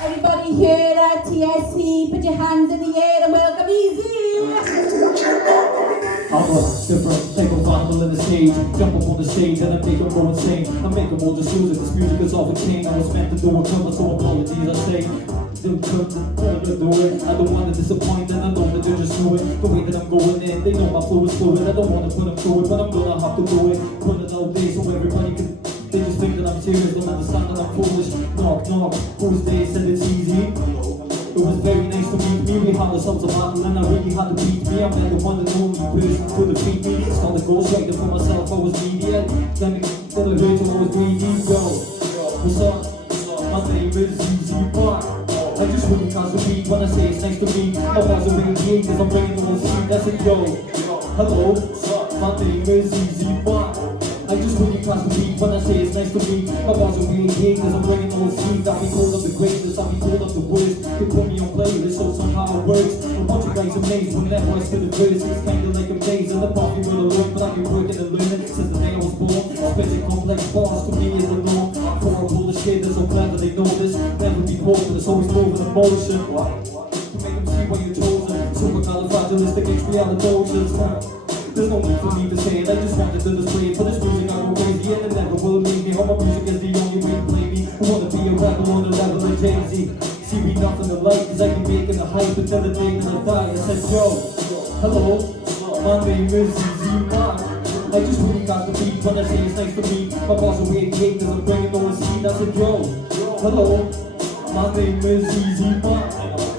Everybody here at TSC, put your hands in the air and welcome Easy. I'm a different type of animal in the stage. Jump up on the stage and I make them go insane. I make them all just lose it. This music is off a king. I was meant to do a cover, so apologies I say. I don't want to disappoint and I know that they just do it. The way that I'm going in, they know my flow is fluid. I don't want to put them through it, but I'm gonna have to do it. Put it out there so everybody can. They just think that I'm serious, don't understand that I'm foolish. Knock, knock, who's there said it's easy? It was very nice to meet me, we had ourselves a battle and I really had to beat me. I met the one and only person who could defeat me. Started ghostwriting for myself, I was media. Then I heard till I was greedy. Yo, what's up? My name is Easy Mark. I just really can't beat when I say it's nice to meet. I was a real gig cause I'm bringing the whole scene. That's it, yo. Hello, my name is Easy Mark. I just really class the beat when I say it's nice to meet. I was a real gig cause I'm bringing all the scenes. I'll be called up the greatest, I'll be called up the worst. They put me on playlist so somehow it works. A bunch of guys amazed whenever I spit the verse. It's kinda like a maze and I probably will learn. But I've been working and learning since the day I was born. Spitting complex bars to me is the norm. Before I pull the shit, they're so glad that they know this. Never be bored, but it's always moving emotion. To make them see what you're chosen. Supercalifragilisticexpialidocious. There's no need for me to say it, I just wanted to display it. For this music I go crazy and it never will leave me. All my music is the only way to play me. I wanna be a rapper on the level of Jay-Z. See me nothing alike, cause I can make it a hype until the day that I die. I said, yo, hello, my name is Easy Mark. I just really got the beat when I say it's nice to meet. My boss will wear cake cause I'm bringing all the seed. I said, yo, hello, my name is Easy Mark.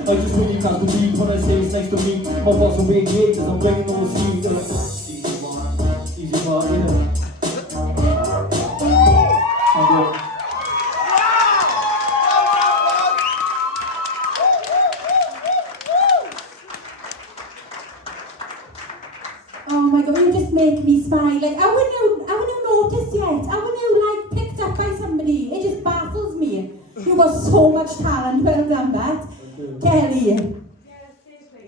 I just really got the beat when I say it's nice to meet. My boss will wear cake cause I'm bringing all the seed. Easy Mark, yeah. Oh my god, you just make me smile. Like, I wouldn't notice yet. I wouldn't picked up by somebody. It just baffles me. You got so much talent. Well done, that. Kelly.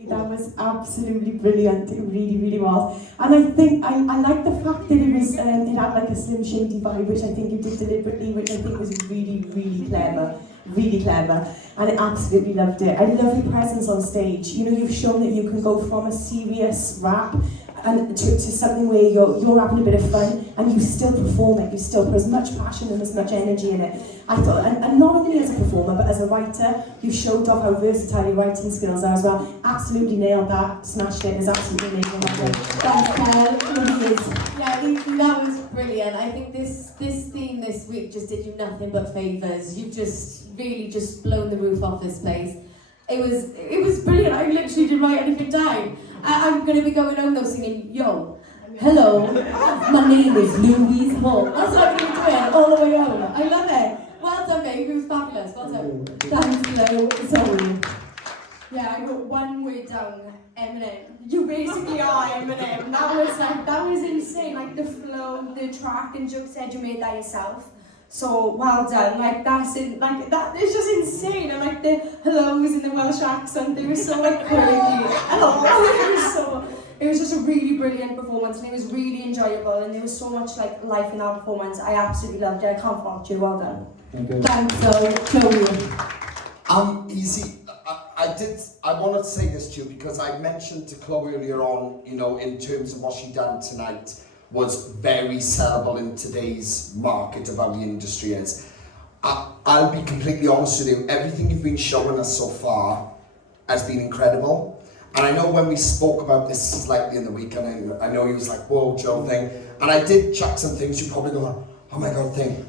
That was absolutely brilliant. It really, really was. And I think I like the fact that it was it had like a Slim Shady vibe, which I think you did deliberately, which I think was really, really clever. Really clever. And I absolutely loved it. I love your presence on stage. You know, you've shown that you can go from a serious rap and to something where you're having a bit of fun and you still perform it. You still put as much passion and as much energy in it. I thought, and not only as a performer but as a writer, you showed off how versatile your writing skills are as well. Absolutely nailed that, smashed it. It was absolutely amazing. Thanks, Kel. Yeah, that was brilliant. I think this theme this week just did you nothing but favours. You've just really just blown the roof off this place. It was brilliant. I literally didn't write anything down. I'm going to be going home though singing, yo, hello, my name is Louise Hall. That's what I'm going to be doing all the way home. I love it. Well done, babe. It was fabulous. Well done. Thanks, Flo. Sorry. Yeah, I wrote one word down, Eminem. You basically are Eminem. That was insane. Like the flow, the track, and Joe said you made that yourself. So well done. Like that's it. Like that is just insane. And like the hellos in the Welsh accent, they were so like quirky. Hello. It was just a really brilliant performance, and it was really enjoyable. And there was so much like life in that performance. I absolutely loved it. I can't fault you. Well done. Thanks, Chloe. Easy. I wanted to say this to you because I mentioned to Chloe earlier on, you know, in terms of what she done tonight was very sellable in today's market of how the industry is. I'll be completely honest with you, everything you've been showing us so far has been incredible. And I know when we spoke about this slightly in the week, and I know he was like, whoa, Joe thing, and I did chuck some things, you probably go, oh my God, thing.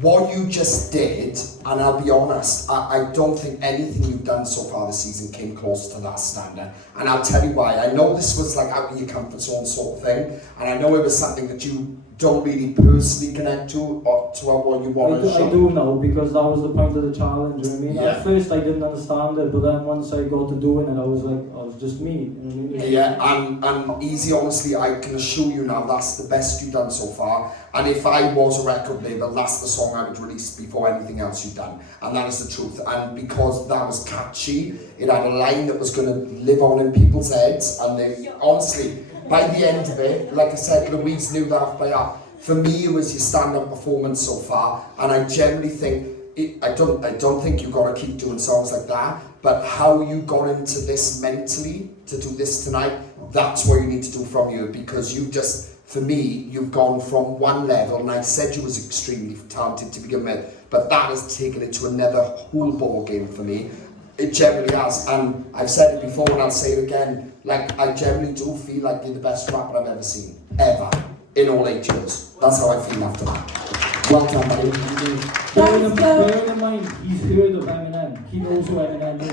What you just did, and I'll be honest, I don't think anything you've done so far this season came close to that standard. And I'll tell you why. I know this was like out of your comfort zone sort of thing, and I know it was something that you don't really personally connect to or to what you want to show. I do now, because that was the point of the challenge. You know what I mean? Yeah. At first I didn't understand it, but then once I got to doing it, I was like, I was just me. You know what I mean? Yeah, and Easy, honestly, I can assure you now that's the best you've done so far. And if I was a record label, that's the song I would release before anything else you've done. And that is the truth. And because that was catchy, it had a line that was going to live on in people's heads. And they, honestly, by the end of it, like I said, Louise knew that by heart. For me, it was your stand-up performance so far. And I generally think I don't think you've got to keep doing songs like that, but how you got into this mentally to do this tonight, that's what you need to do from you, because you just, for me, you've gone from one level, and I said you was extremely talented to begin with, but that has taken it to another whole ball game for me. It generally has, and I've said it before and I'll say it again, like, I generally do feel like you're the best rapper I've ever seen, ever, in all 8 years. That's how I feel after that. Well done, buddy. Bearing in mind, he's heard of Eminem. He knows who Eminem is.